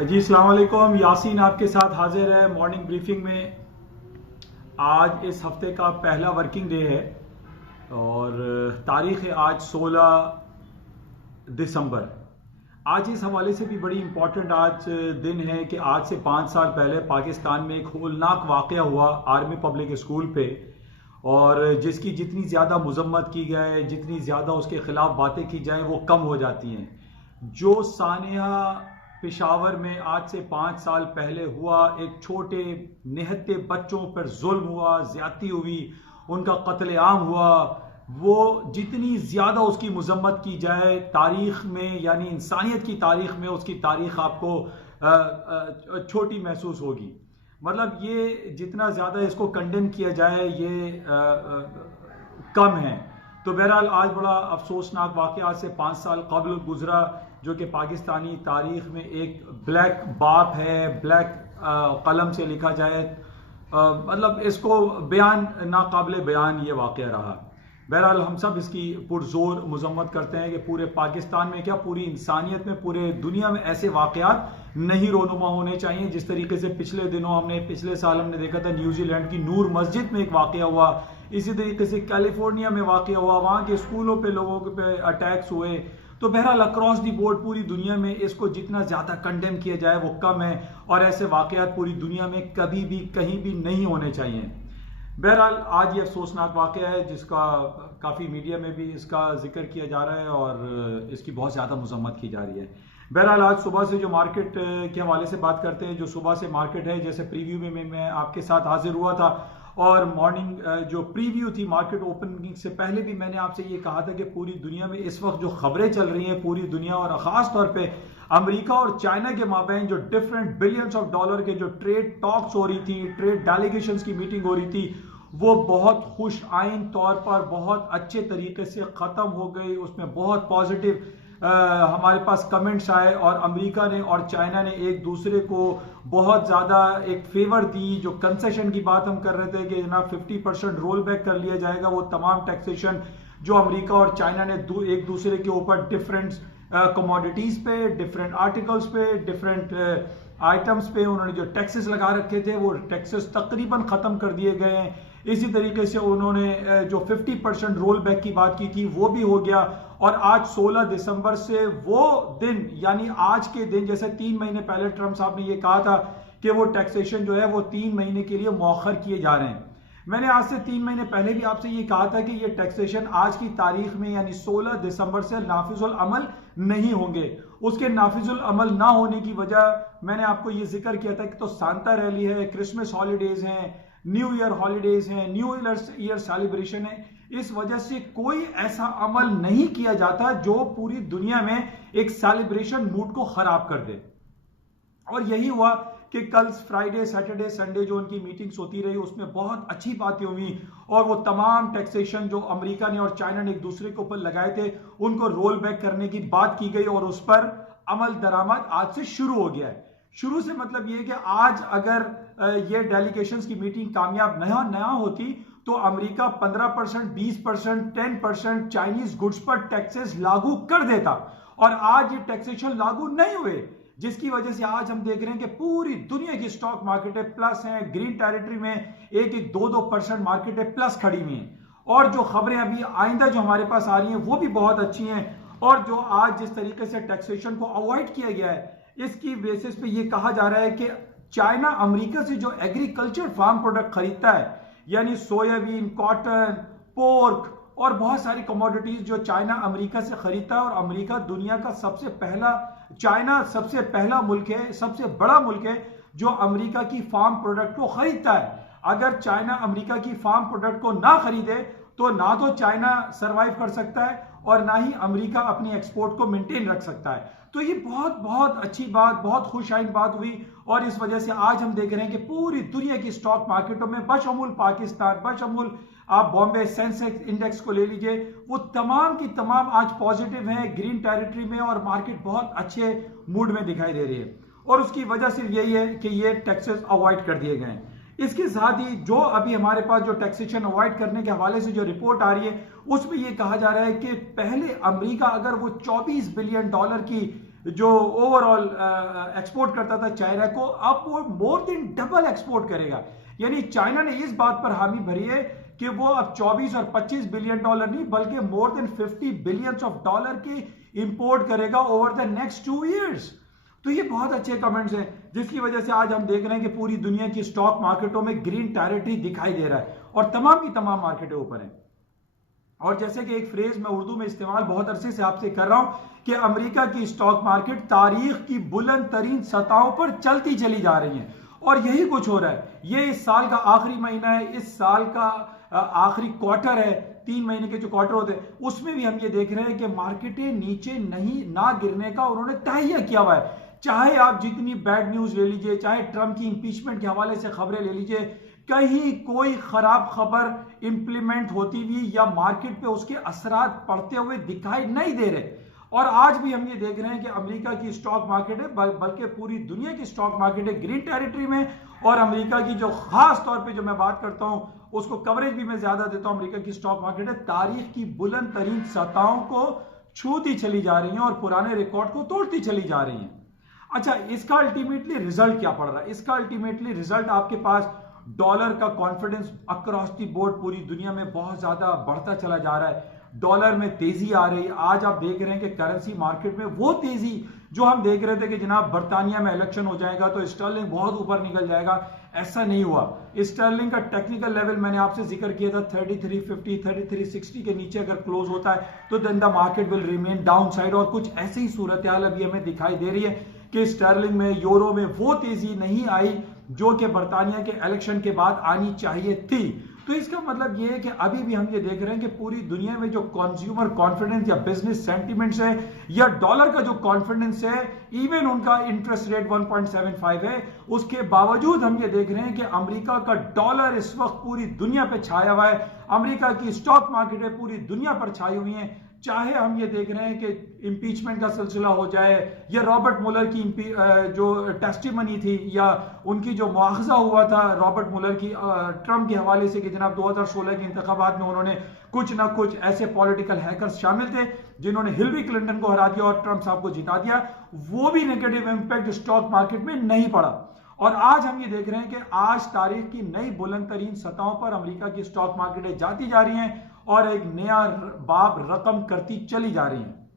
जी अस्सलाम वालेकुम। यासीन आपके साथ हाजिर है मॉर्निंग ब्रीफिंग में। आज इस हफ्ते का पहला वर्किंग डे है और तारीख है आज 16 दिसंबर। आज इस हवाले से भी बड़ी इम्पोर्टेंट आज दिन है कि आज से 5 साल पहले पाकिस्तान में एक होलनाक वाक़या हुआ आर्मी पब्लिक स्कूल पे, और जिसकी जितनी ज़्यादा मजम्मत की जाए, जितनी ज़्यादा उसके ख़िलाफ़ बातें की जाएँ वो कम हो जाती हैं। जो सानिया पेशावर में आज से 5 साल पहले हुआ, एक छोटे निहत्ते बच्चों पर जुल्म हुआ, ज्यादती हुई, उनका कत्लेआम हुआ, वो जितनी ज़्यादा उसकी मजम्मत की जाए तारीख में, यानी इंसानियत की तारीख में, उसकी तारीख आपको छोटी महसूस होगी। मतलब ये जितना ज़्यादा इसको कंडेम किया जाए ये कम है। तो बहरहाल आज बड़ा अफसोसनाक वाक़या आज से 5 साल कबल गुजरा, जो कि पाकिस्तानी तारीख में एक ब्लैक बाप है, ब्लैक कलम से लिखा जाए, मतलब इसको बयान नाकाबिले बयान ये वाक़या रहा। बहरहाल हम सब इसकी पुरजोर मजम्मत करते हैं कि पूरे पाकिस्तान में क्या पूरी इंसानियत में, पूरे दुनिया में ऐसे वाक़यात नहीं रोनुमा होने चाहिए। जिस तरीके से पिछले साल हमने देखा था न्यूजीलैंड की नूर मस्जिद में एक वाक़या हुआ, इसी तरीके से कैलिफोर्निया में वाक़या हुआ, वहाँ के स्कूलों पे लोगों पे अटैक्स हुए। तो बहरहाल अक्रॉस दी बोर्ड पूरी दुनिया में इसको जितना ज़्यादा कंडेम किया जाए वो कम है, और ऐसे वाक़यात पूरी दुनिया में कभी भी कहीं भी नहीं होने चाहिए। बहरहाल आज ये अफसोसनाक वाक़या है जिसका काफ़ी मीडिया में भी इसका जिक्र किया जा रहा है और इसकी बहुत ज़्यादा मजम्मत की जा रही है। बहरहाल आज सुबह से जो मार्केट के हवाले से बात करते हैं, जो सुबह से मार्केट है, जैसे प्रीव्यू में मैं आपके साथ हाजिर हुआ था, और मॉर्निंग जो प्रीव्यू थी मार्केट ओपनिंग से पहले भी मैंने आपसे ये कहा था कि पूरी दुनिया में इस वक्त जो खबरें चल रही हैं, पूरी दुनिया और ख़ास तौर पे अमेरिका और चाइना के माबैन जो डिफरेंट बिलियंस ऑफ डॉलर के जो ट्रेड टॉक्स हो रही थी, ट्रेड डेलीगेशंस की मीटिंग हो रही थी, वो बहुत खुश आइन तौर पर बहुत अच्छे तरीके से ख़त्म हो गई। उसमें बहुत पॉजिटिव हमारे पास कमेंट्स आए, और अमेरिका ने और चाइना ने एक दूसरे को बहुत ज़्यादा एक फेवर दी। जो कंसेशन की बात हम कर रहे थे कि जनाब 50% रोल बैक कर लिया जाएगा, वो तमाम टैक्सेशन जो अमेरिका और चाइना ने एक दूसरे के ऊपर डिफरेंट कमोडिटीज़ पे, डिफरेंट आर्टिकल्स पे, डिफरेंट आइटम्स पे उन्होंने जो टैक्सेस लगा रखे थे वो टैक्सेस तकरीबन ख़त्म कर दिए गए हैं। इसी तरीके से उन्होंने जो 50% रोल बैक की बात की थी वो भी हो गया। और आज 16 दिसंबर से वो दिन, यानी आज के दिन, जैसे 3 महीने पहले ट्रंप साहब ने ये कहा था कि वो टैक्सेशन जो है वो 3 महीने के लिए मौखर किए जा रहे हैं। मैंने आज से 3 महीने पहले भी आपसे ये कहा था कि ये टैक्सेशन आज की तारीख में यानी 16 दिसंबर से नाफिजुल अमल नहीं होंगे। उसके नाफिजुल अमल ना होने की वजह मैंने आपको ये जिक्र किया था कि तो सांता रैली है, क्रिसमस हॉलीडेज हैं, न्यू ईयर हॉलीडेज हैं, न्यू ईयर सेलिब्रेशन है। इस वजह से कोई ऐसा अमल नहीं किया जाता जो पूरी दुनिया में एक सेलिब्रेशन मूड को खराब कर दे। और यही हुआ कि कल फ्राइडे, सैटरडे, संडे जो उनकी मीटिंग्स होती रही उसमें बहुत अच्छी बातें हुई, और वो तमाम टैक्सेशन जो अमेरिका ने और चाइना ने एक दूसरे के ऊपर लगाए थे उनको रोल बैक करने की बात की गई, और उस पर अमल दरामद आज से शुरू हो गया है। शुरू से मतलब ये कि आज अगर ये डेलीगेशंस की मीटिंग कामयाब नया होती तो अमेरिका 15%, 20%, 10% चाइनीज गुड्स पर टैक्सेस लागू कर देता, और आज ये टैक्सेशन लागू नहीं हुए, जिसकी वजह से आज हम देख रहे हैं कि पूरी दुनिया की स्टॉक मार्केटें प्लस हैं। ग्रीन टेरिटरी में 1-2% मार्केटें प्लस खड़ी हुई हैं, और जो खबरें अभी आइंदा जो हमारे पास आ रही हैं वो भी बहुत अच्छी हैं। और जो आज जिस तरीके से टैक्सेशन को अवॉइड किया गया है, इसकी बेसिस पे ये कहा जा रहा है कि चाइना अमेरिका से जो एग्रीकल्चर फार्म प्रोडक्ट खरीदता है, यानी सोयाबीन, कॉटन, पोर्क और बहुत सारी कमोडिटीज जो चाइना अमेरिका से खरीदता है, और अमेरिका दुनिया का चाइना सबसे पहला मुल्क है, सबसे बड़ा मुल्क है जो अमेरिका की फार्म प्रोडक्ट को खरीदता है। अगर चाइना अमेरिका की फार्म प्रोडक्ट को ना खरीदे तो ना तो चाइना सरवाइव कर सकता है और ना ही अमेरिका अपनी एक्सपोर्ट को मेंटेन रख सकता है। तो ये बहुत बहुत अच्छी बात, बहुत खुशाइन बात हुई, और इस वजह से आज हम देख रहे हैं कि पूरी दुनिया की स्टॉक मार्केटों में बशमूल पाकिस्तान, बशमूल आप बॉम्बे सेंसेक्स इंडेक्स को ले लीजिए, वो तमाम की तमाम आज पॉजिटिव है ग्रीन टेरिटरी में, और मार्केट बहुत अच्छे मूड में दिखाई दे रही है। और उसकी वजह सिर्फ यही है कि ये टैक्सेस अवॉइड कर दिए गए हैं। इसके साथ ही जो अभी हमारे पास जो टैक्सेशन अवॉइड करने के हवाले से जो रिपोर्ट आ रही है उसमें यह कहा जा रहा है कि पहले अमेरिका अगर वो $24 बिलियन की जो ओवरऑल एक्सपोर्ट करता था चाइना को, अब वो मोर देन डबल एक्सपोर्ट करेगा। यानी चाइना ने इस बात पर हामी भरी है कि वो अब 24 और 25 बिलियन डॉलर नहीं बल्कि more than 50 billions of dollar की इंपोर्ट करेगा ओवर द नेक्स्ट 2 इयर्स। तो ये बहुत अच्छे कमेंट्स हैं, जिसकी वजह से आज हम देख रहे हैं कि पूरी दुनिया की स्टॉक मार्केटों में ग्रीन टेरिटरी दिखाई दे रहा है और तमाम की तमाम मार्केटें ऊपर हैं। और जैसे कि एक फ्रेज मैं उर्दू में इस्तेमाल बहुत अरसे से आपसे कर रहा हूं कि अमेरिका की स्टॉक मार्केट तारीख की बुलंद तरीन सतहों पर चलती चली जा रही है और यही कुछ हो रहा है। ये इस साल का आखिरी महीना है, इस साल का आखिरी क्वार्टर है, 3 महीने के जो क्वार्टर होते हैं उसमें भी हम ये देख रहे हैं कि मार्केटें नीचे नहीं ना गिरने का उन्होंने तहैया किया हुआ है। चाहे आप जितनी बैड न्यूज ले लीजिए, चाहे ट्रंप की इंपीचमेंट के हवाले से खबरें ले लीजिए, कहीं कोई खराब खबर इंप्लीमेंट होती हुई या मार्केट पे उसके असरात पड़ते हुए दिखाई नहीं दे रहे। और आज भी हम ये देख रहे हैं कि अमेरिका की स्टॉक मार्केट है बल्कि पूरी दुनिया की स्टॉक मार्केट है ग्रीन टेरिटरी में। और अमेरिका की जो खास तौर पे जो मैं बात करता हूं उसको कवरेज भी मैं ज्यादा देता हूं, अमेरिका की स्टॉक मार्केट है तारीख की बुलंद तरीन सतहों को छूती चली जा रही है और पुराने रिकॉर्ड को तोड़ती चली जा रही है। अच्छा, इसका अल्टीमेटली रिजल्ट क्या पड़ रहा है? इसका अल्टीमेटली रिजल्ट आपके पास डॉलर का कॉन्फिडेंस अक्रॉस दी बोर्ड पूरी दुनिया में बहुत ज्यादा बढ़ता चला जा रहा है। डॉलर में तेजी आ रही है। आज आप देख रहे हैं कि करेंसी मार्केट में वो तेजी जो हम देख रहे थे कि जनाब बर्तानिया में इलेक्शन हो जाएगा तो स्टर्लिंग बहुत ऊपर निकल जाएगा, ऐसा नहीं हुआ। स्टर्लिंग का टेक्निकल लेवल मैंने आपसे जिक्र किया था 3350 3360 के नीचे अगर क्लोज होता है तो then the market will remain down side. और कुछ ऐसी ही सूरत हाल अभी हमें दिखाई दे रही है कि स्टर्लिंग में, यूरो में वो तेजी नहीं आई जो कि बर्तानिया के इलेक्शन के बाद आनी चाहिए थी। तो इसका मतलब यह है कि अभी भी हम ये देख रहे हैं कि पूरी दुनिया में जो कंज्यूमर कॉन्फिडेंस या बिजनेस सेंटिमेंट्स है या डॉलर का जो कॉन्फिडेंस है, इवन उनका इंटरेस्ट रेट 1.75 है, उसके बावजूद हम ये देख रहे हैं कि अमेरिका का डॉलर इस वक्त पूरी दुनिया पे छाया हुआ है। अमेरिका की स्टॉक मार्केटें पूरी दुनिया पर छाई हुई हैं। चाहे हम ये देख रहे हैं कि इंपीचमेंट का सिलसिला हो जाए या रॉबर्ट मुलर की जो टेस्टिमनी थी या उनकी जो मुआवजा हुआ था रॉबर्ट मुलर की ट्रंप के हवाले से कि जनाब 2016 के इंतखाबात में उन्होंने कुछ ना कुछ ऐसे पॉलिटिकल हैकर्स शामिल थे जिन्होंने हिलरी क्लिंटन को हरा दिया और ट्रंप साहब को जिता दिया, वो भी नेगेटिव इंपैक्ट स्टॉक मार्केट में नहीं पड़ा। और आज हम ये देख रहे हैं कि आज तारीख की नई बुलंद तरीन सतहों पर अमेरिका की स्टॉक मार्केटें जाती जा रही हैं और एक नया बाब रकम करती चली जा रही हैं।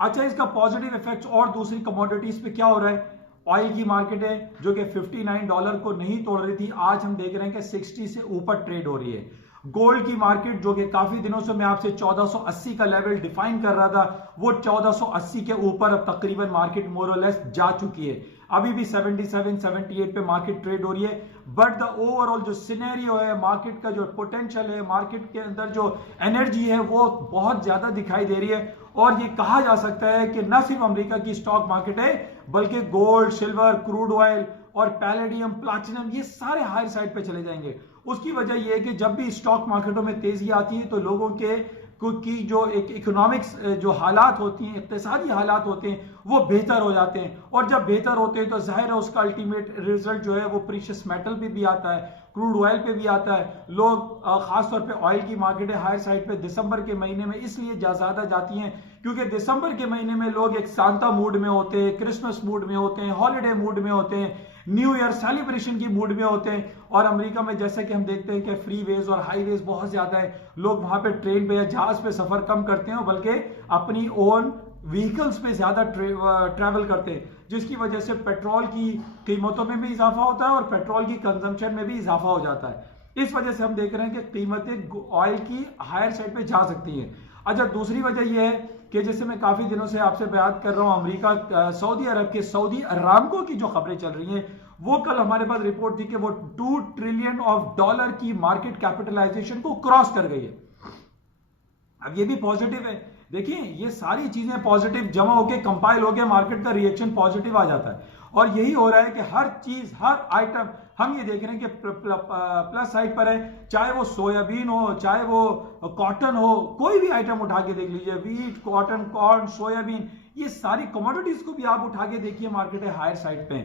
अच्छा, इसका पॉजिटिव इफेक्ट और दूसरी कमोडिटीज पे क्या हो रहा है? ऑयल की मार्केट है जो कि $59 को नहीं तोड़ रही थी, आज हम देख रहे हैं कि 60 से ऊपर ट्रेड हो रही है। गोल्ड की मार्केट जो कि काफी दिनों से मैं आपसे 1480 का लेवल डिफाइन कर रहा था, वो 1480 के ऊपर अब तकरीबन मार्केट मोर और लेस जा चुकी है। अभी भी 77 78 पे मार्केट ट्रेड हो रही है, बट द ओवरऑल जो सिनेरियो है, मार्केट का जो पोटेंशियल है, मार्केट के अंदर जो एनर्जी है वो बहुत ज्यादा दिखाई दे रही है। और ये कहा जा सकता है कि न सिर्फ अमेरिका की स्टॉक मार्केट है बल्कि गोल्ड, सिल्वर, क्रूड ऑयल और पैलेडियम, प्लैटिनम, ये सारे हायर साइड पे चले जाएंगे। उसकी वजह यह है कि जब भी स्टॉक मार्केटों में तेजी आती है तो लोगों के की जो एक इकोनॉमिक्स जो हालात होती हैं, इक्तिसादी हालात होते हैं, वो बेहतर हो जाते हैं। और जब बेहतर होते हैं तो जाहिर है उसका अल्टीमेट रिजल्ट जो है वो प्रीशियस मेटल पे भी आता है, क्रूड ऑयल पे भी आता है। लोग खासतौर पे ऑयल की मार्केटें हायर साइड पे दिसंबर के महीने में इसलिए ज्यादा जाती हैं क्योंकि दिसंबर के महीने में लोग एक सांता मूड में होते हैं, क्रिसमस मूड में होते हैं, हॉलीडे मूड में होते हैं, न्यू ईयर सेलिब्रेशन की मूड में होते हैं। और अमेरिका में जैसे कि हम देखते हैं कि फ्रीवेज और हाईवेज बहुत ज्यादा है, लोग वहां पे ट्रेन पे या जहाज पे सफर कम करते हैं बल्कि अपनी ओन व्हीकल्स पे ज्यादा ट्रैवल करते हैं, जिसकी वजह से पेट्रोल की कीमतों में भी इजाफा होता है और पेट्रोल की कंजम्पशन में भी इजाफा हो जाता है। इस वजह से हम देख रहे हैं कि कीमतें ऑयल की हायर साइड पे जा सकती हैं। अच्छा, दूसरी वजह यह है कि जैसे मैं काफी दिनों से आपसे बात कर रहा हूं, अमेरिका सऊदी अरब के सऊदी अरामको की जो खबरें चल रही हैं, वो कल हमारे पास रिपोर्ट थी कि वो $2 ट्रिलियन की मार्केट कैपिटलाइजेशन को क्रॉस कर गई है। अब ये भी पॉजिटिव है। देखिए, ये सारी चीजें पॉजिटिव जमा होकर कंपाइल हो गया, मार्केट का रिएक्शन पॉजिटिव आ जाता है। और यही हो रहा है कि हर चीज, हर आइटम हम ये देख रहे हैं कि प्लस साइड पर है, चाहे वो सोयाबीन हो, चाहे वो कॉटन हो, कोई भी आइटम उठा के देख लीजिए, व्हीट, कॉटन, कॉर्न, सोयाबीन, ये सारी कमोडिटीज को भी आप उठा के देखिए, मार्केट है हायर साइड पे।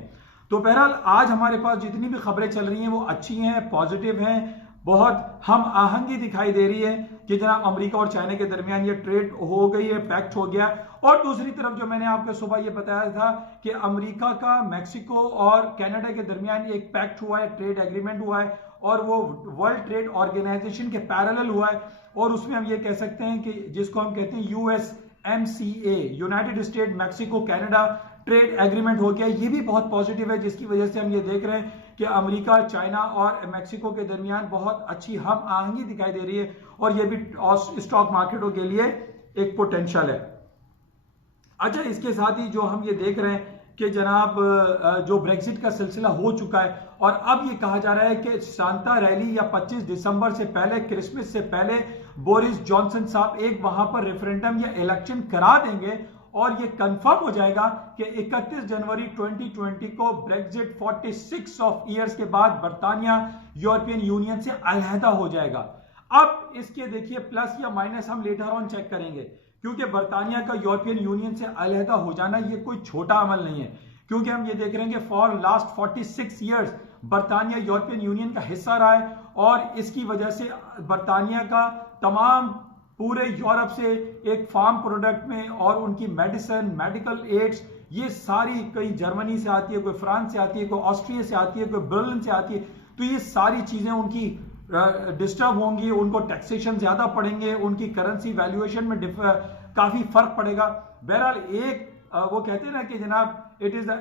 तो बहरहाल आज हमारे पास जितनी भी खबरें चल रही हैं वो अच्छी हैं, पॉजिटिव हैं। बहुत हम आहंगी दिखाई दे रही है कि जनाब अमेरिका और चाइना के दरमियान ये ट्रेड हो गई है, पैक्ट हो गया। और दूसरी तरफ जो मैंने आपको सुबह ये बताया था कि अमेरिका का मैक्सिको और कनाडा के दरमियान एक पैक्ट हुआ है, ट्रेड एग्रीमेंट हुआ है, और वो वर्ल्ड ट्रेड ऑर्गेनाइजेशन के पैरेलल हुआ है। और उसमें हम ये कह सकते हैं कि जिसको हम कहते हैं USMCA, United state Mexico Canada trade agreement हो गया। ये भी बहुत पॉजिटिव है, जिसकी वजह से हम ये देख रहे हैं कि अमेरिका, चाइना और मैक्सिको के दरमियान बहुत अच्छी हम आहंगी दिखाई दे रही है, और ये भी स्टॉक मार्केटों के लिए एक पोटेंशियल है। अच्छा, इसके साथ ही जो हम ये देख रहे हैं कि जनाब जो ब्रेक्सिट का सिलसिला हो चुका है, और अब ये कहा जा रहा है कि सांता रैली या 25 दिसंबर से पहले, क्रिसमस से पहले बोरिस जॉनसन साहब एक वहां पर रेफरेंडम या इलेक्शन करा देंगे, और ये कंफर्म हो जाएगा कि 31 जनवरी 2020 को ब्रेक्सिट 46 ऑफ ईयर्स के बाद बर्तानिया यूरोपियन यूनियन से अलहदा हो जाएगा। अब इसके देखिए प्लस या माइनस हम लेटर ऑन चेक करेंगे, क्योंकि बर्तानिया का यूरोपियन यूनियन से अलहदा हो जाना ये कोई छोटा अमल नहीं है, क्योंकि हम ये देख रहे हैं कि फॉर लास्ट 46 ईयर्स बर्तानिया यूरोपियन यूनियन का हिस्सा रहा है, और इसकी वजह से बर्तानिया का तमाम पूरे यूरोप से एक फार्म प्रोडक्ट में और उनकी मेडिसिन, मेडिकल एड्स, ये सारी कई जर्मनी से आती है, कोई फ्रांस से आती है, कोई ऑस्ट्रिया से आती है, कोई बर्लिन से आती है, तो ये सारी चीजें उनकी डिस्टर्ब होंगी, उनको टैक्सेशन ज्यादा पड़ेंगे, उनकी करेंसी वैल्यूएशन में काफी फर्क पड़ेगा। बहरहाल एक वो कहते हैं ना कि जनाब it is the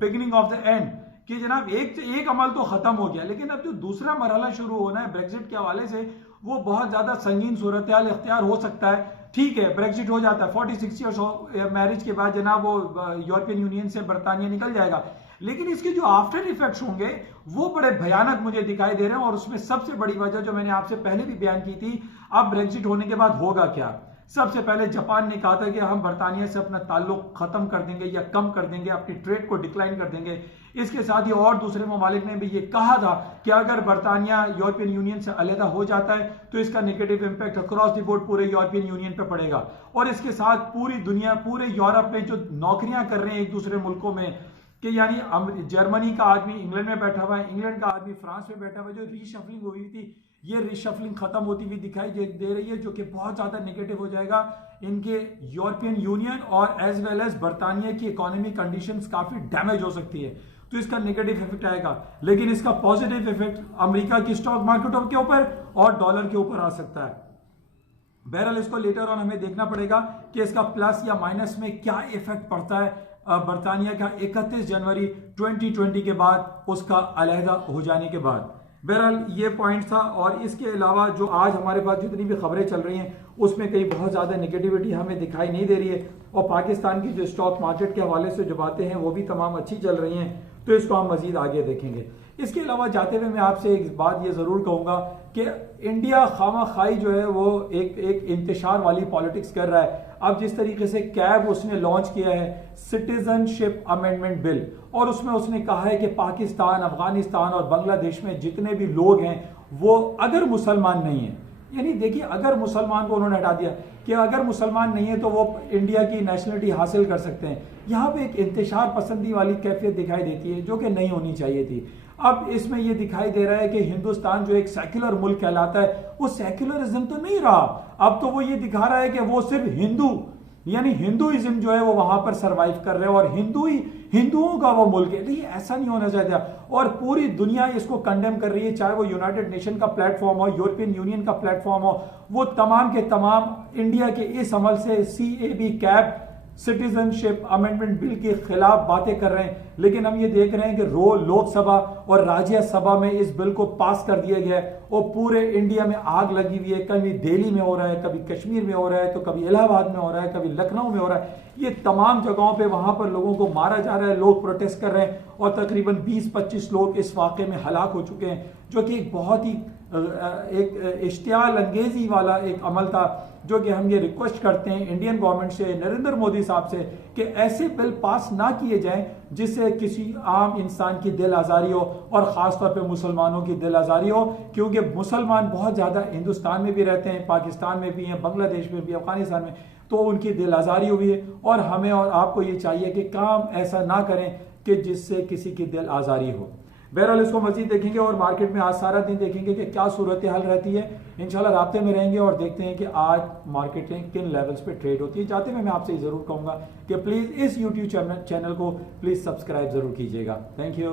beginning of the end, कि जनाब एक अमल तो खत्म हो गया, लेकिन अब जो दूसरा मरहला शुरू होना है ब्रेक्सिट के हवाले से, वो बहुत ज्यादा संगीन सूरत हाल इख्तियार हो सकता है। ठीक है, ब्रेक्सिट हो जाता है, 46 ईयर्स मैरिज के बाद जनाब वो यूरोपियन यूनियन से बर्तानिया निकल जाएगा, लेकिन इसके जो आफ्टर इफेक्ट्स होंगे वो बड़े भयानक मुझे दिखाई दे रहे हैं। और उसमें सबसे बड़ी वजह जो मैंने आपसे पहले भी बयान की थी, अब ब्रेक्सिट होने के बाद होगा क्या। सबसे पहले जापान ने कहा था कि हम बर्तानिया से अपना ताल्लुक खत्म कर देंगे या कम कर देंगे, अपनी ट्रेड को डिक्लाइन कर देंगे। इसके साथ ही और दूसरे ममालिक ने भी ये कहा था कि अगर बर्तानिया यूरोपियन यूनियन से अलहदा हो जाता है तो इसका negative impact across the board पूरे यूरोपियन यूनियन पर पड़ेगा, और इसके साथ पूरी दुनिया, पूरे यूरोप में जो नौकरियां कर रहे हैं एक दूसरे मुल्कों में, कि यानी जर्मनी का आदमी इंग्लैंड में बैठा हुआ है, इंग्लैंड का आदमी फ्रांस में बैठा हुआ है, जो रीशफलिंग हुई थी, ये रीशफलिंग खत्म होती हुई दिखाई दे रही है, जो कि बहुत ज्यादा नेगेटिव हो जाएगा इनके यूरोपियन यूनियन और एज वेल एज बर्तानिया की इकोनॉमी कंडीशंस काफी डैमेज हो सकती है, तो इसका नेगेटिव इफेक्ट आएगा। लेकिन इसका पॉजिटिव इफेक्ट अमेरिका की स्टॉक मार्केटों के ऊपर और डॉलर के ऊपर आ सकता है। बहरहाल इसको लेटर ऑन हमें देखना पड़ेगा कि इसका प्लस या माइनस में क्या इफेक्ट पड़ता है बर्तानिया का 31 जनवरी 2020 के बाद, उसका अलहदा हो जाने के बाद। बहरहाल ये पॉइंट था, और इसके अलावा जो आज हमारे पास जितनी भी खबरें चल रही हैं उसमें कहीं बहुत ज़्यादा नेगेटिविटी हमें दिखाई नहीं दे रही है, और पाकिस्तान की जो स्टॉक मार्केट के हवाले से जो बातें हैं वो भी तमाम अच्छी चल रही हैं, तो इसको हम मजीद आगे देखेंगे। इसके अलावा जाते हुए मैं आपसे एक बात ये ज़रूर कहूँगा कि इंडिया खामाखाई जो है वो एक इंतशार वाली पॉलिटिक्स कर रहा है। अब जिस तरीके से कैब उसने लॉन्च किया है सिटीजनशिप अमेंडमेंट बिल, और उसमें उसने कहा है कि पाकिस्तान, अफगानिस्तान और बांग्लादेश में जितने भी लोग हैं वो अगर मुसलमान नहीं है, यानी देखिए अगर मुसलमान को उन्होंने हटा दिया कि अगर मुसलमान नहीं है तो वो इंडिया की नेशनलिटी हासिल कर सकते हैं। यहाँ पे एक इंतशार पसंदी वाली कैफियत दिखाई देती है जो कि नहीं होनी चाहिए थी। अब इसमें यह दिखाई दे रहा है कि हिंदुस्तान जो एक सेक्युलर मुल्क कहलाता है वो सेक्युलरिज्म तो नहीं रहा, अब तो वो ये दिखा रहा है कि वो सिर्फ हिंदू यानी हिंदुइज्म जो है वो वहां पर सरवाइव कर रहे हैं और हिंदुओं का वो मुल्क है। नहीं, ऐसा नहीं होना चाहिए और पूरी दुनिया इसको कंडेम कर रही है, चाहे वो यूनाइटेड नेशन का प्लेटफॉर्म हो, यूरोपियन यूनियन का प्लेटफॉर्म हो, वो तमाम के तमाम इंडिया के इस अमल से CAB cab citizenship amendment bill के खिलाफ बातें कर रहे हैं। लेकिन हम ये देख रहे हैं कि लोकसभा और राज्यसभा में इस बिल को पास कर दिया गया है और पूरे इंडिया में आग लगी हुई है। कभी दिल्ली में हो रहा है, कभी कश्मीर में हो रहा है, तो कभी इलाहाबाद में हो रहा है, कभी लखनऊ में हो रहा है। ये तमाम जगहों पे वहां पर लोगों को मारा जा रहा है, लोग प्रोटेस्ट कर रहे हैं और तकरीबन 20-25 लोग इस वाक़े में हलाक हो चुके हैं, जो कि एक बहुत ही एक इश्तियाल अंगेजी वाला एक अमल था। जो कि हम ये रिक्वेस्ट करते हैं इंडियन गवर्नमेंट से, नरेंद्र मोदी साहब से, कि ऐसे बिल पास ना किए जाएं जिससे किसी आम इंसान की दिल आज़ारी हो और ख़ासतौर पे मुसलमानों की दिल आज़ारी हो, क्योंकि मुसलमान बहुत ज़्यादा हिंदुस्तान में भी रहते हैं, पाकिस्तान में भी हैं, बांग्लादेश में भी, अफगानिस्तान में, तो उनकी दिल आज़ारी हुई है। और हमें और आपको ये चाहिए कि काम ऐसा ना करें कि जिससे किसी की दिल आज़ारी हो। बहरहाल इसको मजीद देखेंगे और मार्केट में आज सारा दिन देखेंगे कि क्या सूरत हाल रहती है। इंशाल्लाह राब्ते में रहेंगे और देखते हैं कि आज मार्केटें किन लेवल्स पे ट्रेड होती है। जाते में मैं आपसे जरूर कहूंगा कि प्लीज इस यूट्यूब चैनल को प्लीज सब्सक्राइब जरूर कीजिएगा। Thank you.